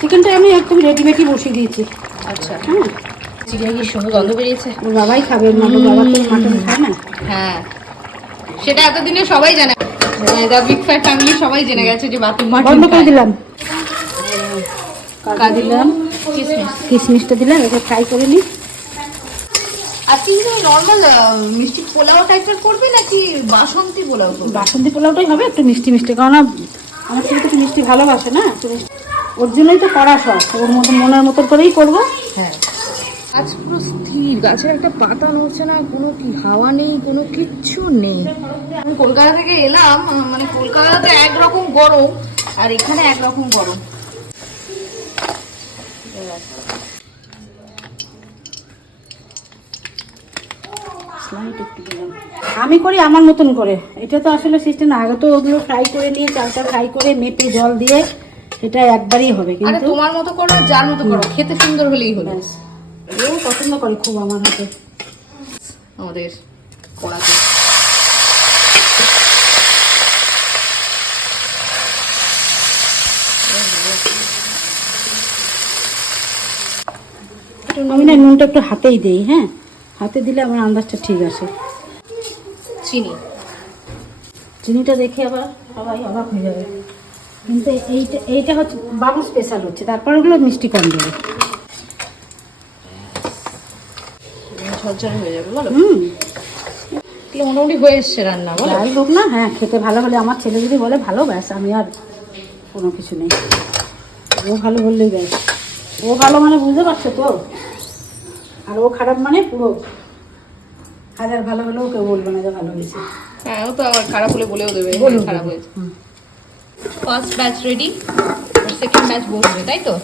চিকেনটা আমি একদম রেডিমেডই বসিয়ে দিয়েছি। আচ্ছা, হ্যাঁ, চিকেন কি সুন্দর গন্ধ বেরিয়েছে। ওর বাবাই খাবে, মাটন বাবা তো মাটন খায় না। হ্যাঁ, সেটা এতদিনে সবাই জানে, দা বিগ ফ্যাট ফ্যামিলি সবাই জেনে গেছে যে বাপি মাটন বন্ধ করে খায়। দিলাম, কাজু দিলাম, কিশমিশ। কিশমিশটা দিলাম, এবার ফ্রাই করে নিই। আজকে কি তুমি নর্মাল মিষ্টি পোলাও টাইপের করবে নাকি বাসন্তী পোলাও করবে? বাসন্তী পোলাওটাই হবে, একটু মিষ্টি মিষ্টি, কারণ আমার ছেলে একটু মিষ্টি ভালোবাসে না, একটু মিষ্টি, ওর জন্যই তো করা সব, ওর মতো মনের মতো করেই করবো। হ্যাঁ, গাছ পুরো স্থির, গাছের একটা পাতা নড়ছে না, কোনো কি হাওয়া নেই, কোনো কিচ্ছু নেই। আমি কলকাতা থেকে এলাম, মানে কলকাতাতে একরকম গরম আর এখানে একরকম গরম। আমি করি আমার মতন করে, এটা তো আসলে সিস্টেম না, আগে তো ওগুলো ফ্রাই করে নিয়ে চালটা ফ্রাই করে মেপে জল দিয়ে সেটা একবারই হবে, আরে কিন্তু তোমার মতো করো, যার মতো করো, খেতে সুন্দর হলেই হলো। ব্যাস, ও পছন্দ করে খুব আমার হাতে। আমাদের কড়াতে আমি না নুনটা একটু হাতেই দিই, হ্যাঁ, হাতে দিলে আমার আন্দাজটা ঠিক আসে। চিনি, চিনিটা দেখে আবার সবাই অবাক হয়ে যাবে, কিন্তু এইটা হচ্ছে বাবু স্পেশাল হচ্ছে, তারপর ওগুলো মিষ্টি কম দেবে। ঝরঝরে হয়ে যাবে বলো। তাহলে মোটামুটি হয়ে এসছে রান্না বলো। যাই হোক না, হ্যাঁ, খেতে ভালো হলে, আমার ছেলে যদি বলে ভালো, ব্যাস, আমি আর কোনো কিছু নেই, ও ভালো বললেই ব্যাস। ও ভালো মানে বুঝতে পারছো তো, আর ও খারাপ মানে পুরো হাজার ভালো হলেও কেউ বলবে না যে ভালো হয়েছে। হ্যাঁ, ও তো আবার খারাপ হলে বলেও দেবে বলবে। খারাপ হয়েছে। First batch ready, second batch বসবে, তাই তো?